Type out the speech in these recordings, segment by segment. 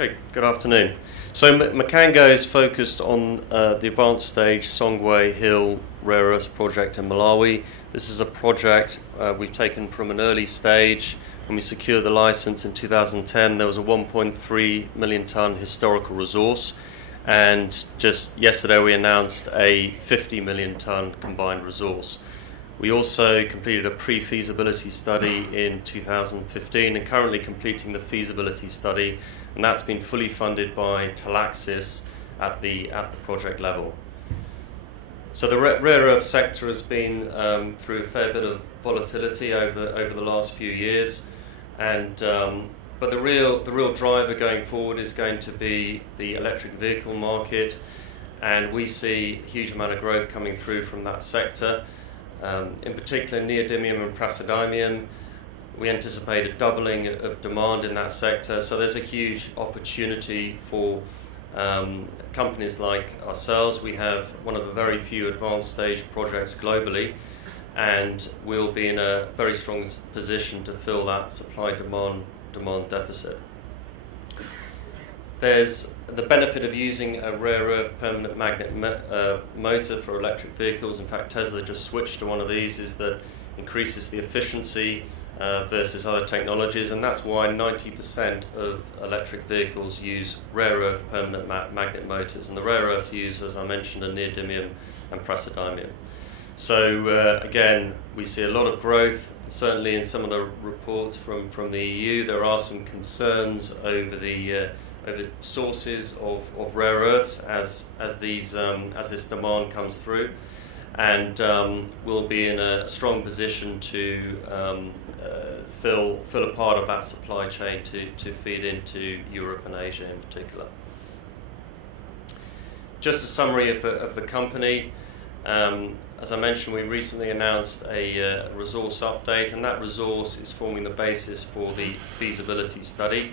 Okay, good afternoon. So Mkango is focused on the advanced stage Songwe Hill rare earths project in Malawi. This is a project we've taken from an early stage. When we secured the license in 2010, there was a 1.3 million ton historical resource, and just yesterday we announced a 50 million ton combined resource. We also completed a pre-feasibility study in 2015 and currently completing the feasibility study, and that's been fully funded by Talaxis at the project level. So the rare earth sector has been through a fair bit of volatility over the last few years, and but the real driver going forward is going to be the electric vehicle market, and we see a huge amount of growth coming through from that sector. In particular, neodymium and praseodymium, we anticipate a doubling of demand in that sector. So there's a huge opportunity for companies like ourselves. We have one of the very few advanced stage projects globally, and we'll be in a very strong position to fill that supply-demand deficit. There's the benefit of using a rare earth permanent magnet motor for electric vehicles. In fact, Tesla just switched to one of these, is that increases the efficiency versus other technologies, and that's why 90% of electric vehicles use rare earth permanent magnet motors, and the rare earths used, as I mentioned, are neodymium and praseodymium. So again, we see a lot of growth. Certainly in some of the reports from the EU, there are some concerns over the sources of rare earths as this demand comes through, and we'll be in a strong position to fill a part of that supply chain to feed into Europe and Asia in particular. Just a summary of the company. As I mentioned, we recently announced a resource update, and that resource is forming the basis for the feasibility study,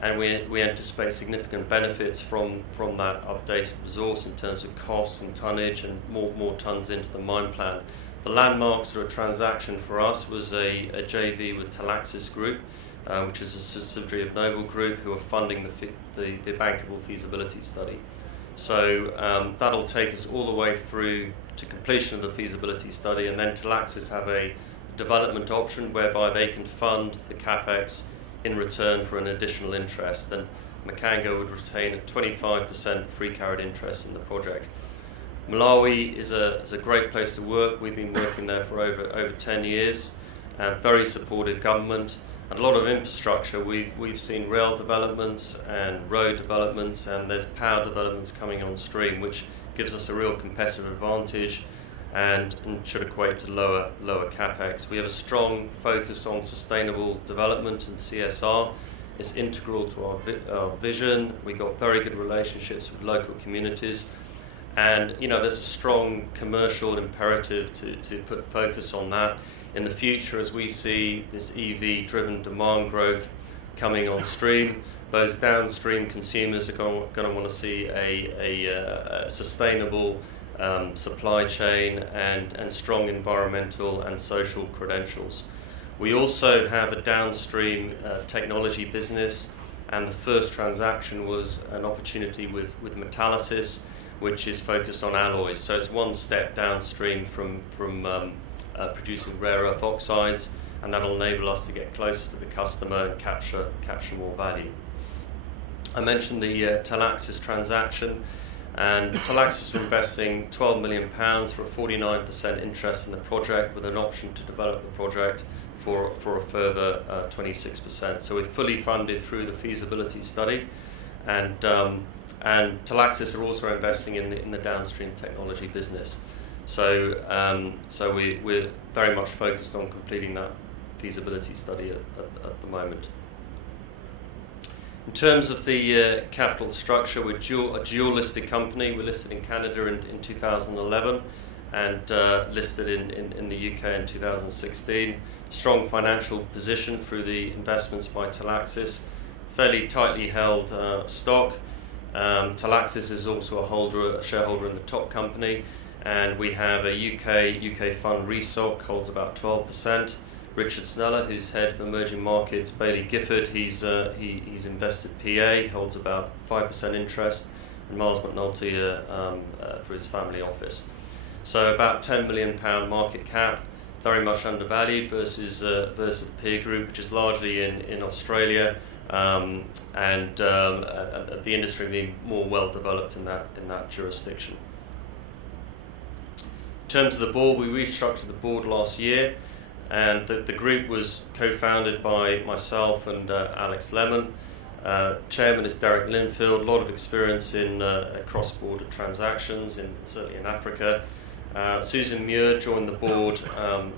and we anticipate significant benefits from that updated resource in terms of costs and tonnage and more tons into the mine plan. The landmark sort of transaction for us was a JV with Talaxis Group, which is a subsidiary of Noble Group, who are funding the bankable feasibility study. So that'll take us all the way through to completion of the feasibility study, and then Talaxis have a development option whereby they can fund the capex in return for an additional interest, and Mkango would retain a 25% free carried interest in the project. Malawi is a great place to work. We've been working there for over 10 years, very supportive government, and a lot of infrastructure. We've seen rail developments and road developments, and there's power developments coming on stream, which gives us a real competitive advantage and should equate to lower capex. We have a strong focus on sustainable development and CSR. It's integral to our vision. We've got very good relationships with local communities, and there's a strong commercial imperative to put focus on that in the future. As we see this EV-driven demand growth coming on stream, those downstream consumers are going to want to see a sustainable supply chain and strong environmental and social credentials. We also have a downstream technology business, and the first transaction was an opportunity with Metalysis, which is focused on alloys. So it's one step downstream from producing rare earth oxides, and that'll enable us to get closer to the customer and capture more value. I mentioned the Talaxis transaction, and Talaxis are investing £12 million for a 49% interest in the project, with an option to develop the project for a further 26%. So we're fully funded through the feasibility study, and Talaxis are also investing in the downstream technology business. So we're very much focused on completing that feasibility study at the moment. In terms of the capital structure, we're a dual-listed company. We're listed in Canada in 2011 and listed in the UK in 2016. Strong financial position through the investments by Talaxis. Fairly tightly held stock. Talaxis is also a shareholder in the top company, and we have a UK fund, Resoc, holds about 12%. Richard Sneller, who's head of emerging markets. Bailey Gifford, he's invested PA, holds about 5% interest, and Miles McNulty for his family office. So about £10 million market cap, very much undervalued versus the peer group, which is largely in Australia, and the industry being more well developed in that jurisdiction. In terms of the board, we restructured the board last year, and the group was co-founded by myself and Alex Lemon. Chairman is Derek Linfield, a lot of experience in cross-border transactions, certainly in Africa. Susan Muir joined the board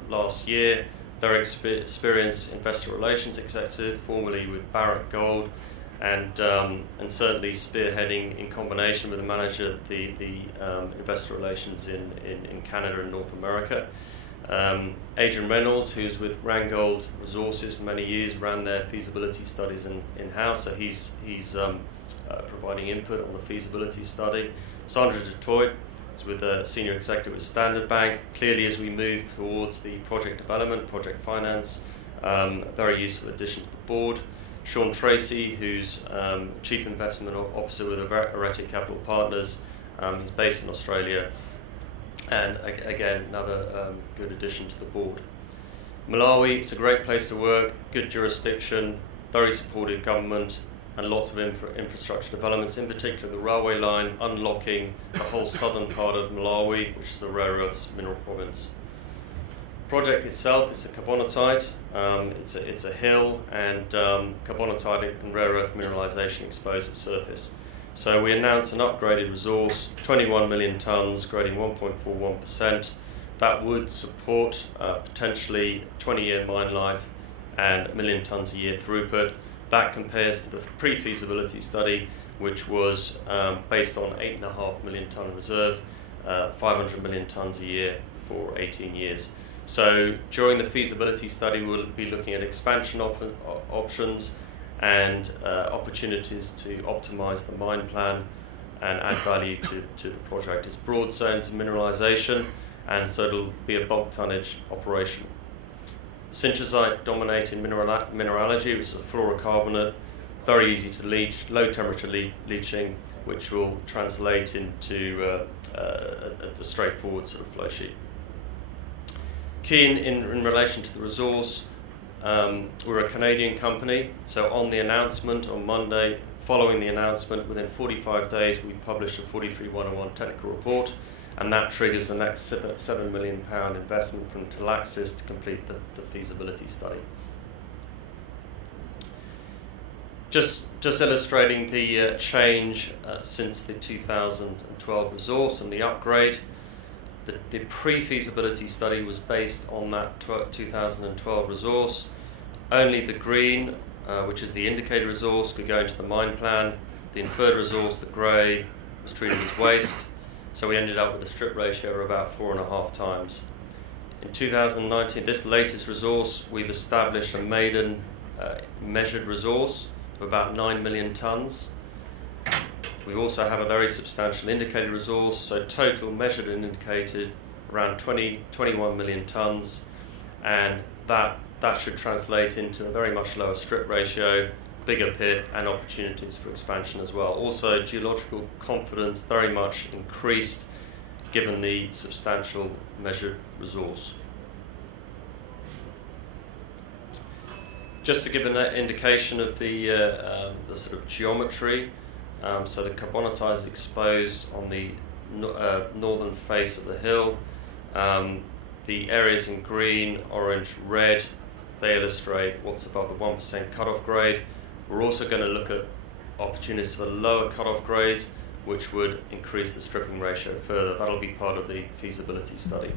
last year. Their experienced investor relations executive, formerly with Barrick Gold, and certainly spearheading in combination with the manager the investor relations in Canada and North America. Adrian Reynolds, who's with Randgold Resources for many years, ran their feasibility studies in-house, so he's providing input on the feasibility study. Sandra DeToit is with a senior executive with Standard Bank. Clearly, as we move towards the project development, project finance, a very useful addition to the board. Sean Tracy, who's Chief Investment Officer with Arete Capital Partners. He's based in Australia, and again, another good addition to the board. Malawi, it's a great place to work, good jurisdiction, very supportive government, and lots of infrastructure developments, in particular the railway line, unlocking the whole southern part of Malawi, which is a rare earths mineral province. The project itself is a carbonatite. It's a hill, and carbonatite and rare earth mineralization exposed at surface. So we announced an upgraded resource, 21 million tonnes, grading 1.41%. That would support potentially 20-year mine life and 1 million tonnes a year throughput. That compares to the pre-feasibility study, which was based on 8.5 million tonne reserve, 500 million tonnes a year for 18 years. So during the feasibility study, we'll be looking at expansion options and opportunities to optimize the mine plan and add value to the project. It's broad zones of mineralization, and so it'll be a bulk tonnage operation. Sintersite dominated mineralogy, which is a fluorocarbonate, very easy to leach, low temperature leaching, which will translate into a straightforward sort of flow sheet. Key in relation to the resource, we're a Canadian company, so on the announcement on Monday, following the announcement, within 45 days we published a 43-101 technical report, and that triggers the next £7 million investment from Talaxis to complete the feasibility study. Just illustrating the change since the 2012 resource and the upgrade. The pre-feasibility study was based on that 2012 resource. Only the green, which is the indicated resource, could go into the mine plan. The inferred resource, the grey, was treated as waste. So we ended up with a strip ratio of about 4.5 times. In 2019, this latest resource, we've established a maiden measured resource of about 9 million tonnes. We also have a very substantial indicated resource, so total measured and indicated around 21 million tonnes, and that should translate into a very much lower strip ratio, bigger pit, and opportunities for expansion as well. Also, geological confidence very much increased given the substantial measured resource. Just to give an indication of the sort of geometry, so the carbonatite is exposed on the northern face of the hill. The areas in green, orange, red, they illustrate what's above the 1% cutoff grade. We're also going to look at opportunities for lower cutoff grades, which would increase the stripping ratio further. That'll be part of the feasibility study.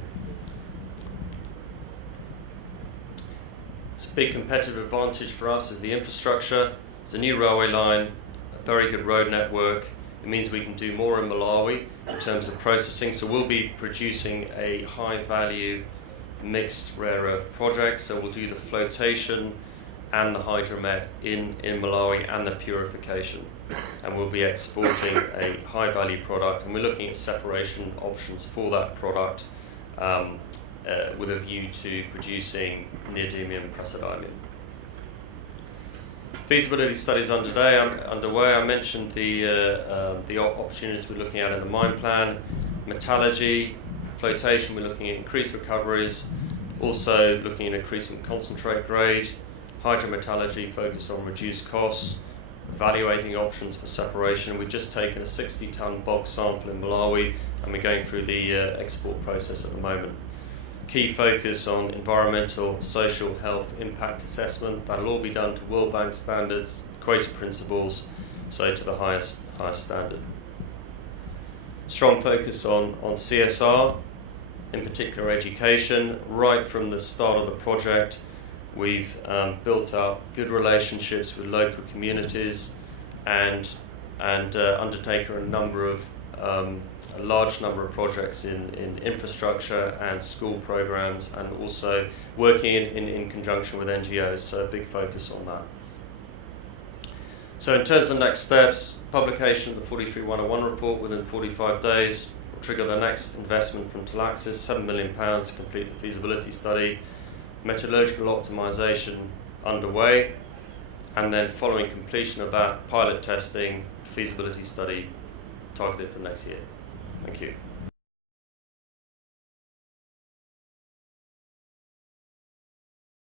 It's a big competitive advantage for us is the infrastructure. It's a new railway line, a very good road network. It means we can do more in Malawi in terms of processing. So we'll be producing a high value mixed rare earth project. So we'll do the flotation and the hydromet in Malawi and the purification. And we'll be exporting a high value product. And we're looking at separation options for that product with a view to producing neodymium praseodymium. Feasibility studies underway. I mentioned the opportunities we're looking at in the mine plan. Metallurgy, flotation, we're looking at increased recoveries, also looking at increasing concentrate grade. Hydrometallurgy, focused on reduced costs, evaluating options for separation. We've just taken a 60-ton bulk sample in Malawi, and we're going through the export process at the moment. Key focus on environmental, social, health impact assessment. That'll all be done to World Bank standards, equator principles, so to the highest standard. Strong focus on CSR, in particular education. Right from the start of the project, we've built up good relationships with local communities and undertaken a large number of projects in infrastructure and school programs, and also working in conjunction with NGOs, so a big focus on that. So in terms of next steps, publication of the 43101 report within 45 days will trigger the next investment from Talaxis, £7 million to complete the feasibility study, metallurgical optimization underway, and then following completion of that, pilot testing, feasibility study targeted for next year. Thank you.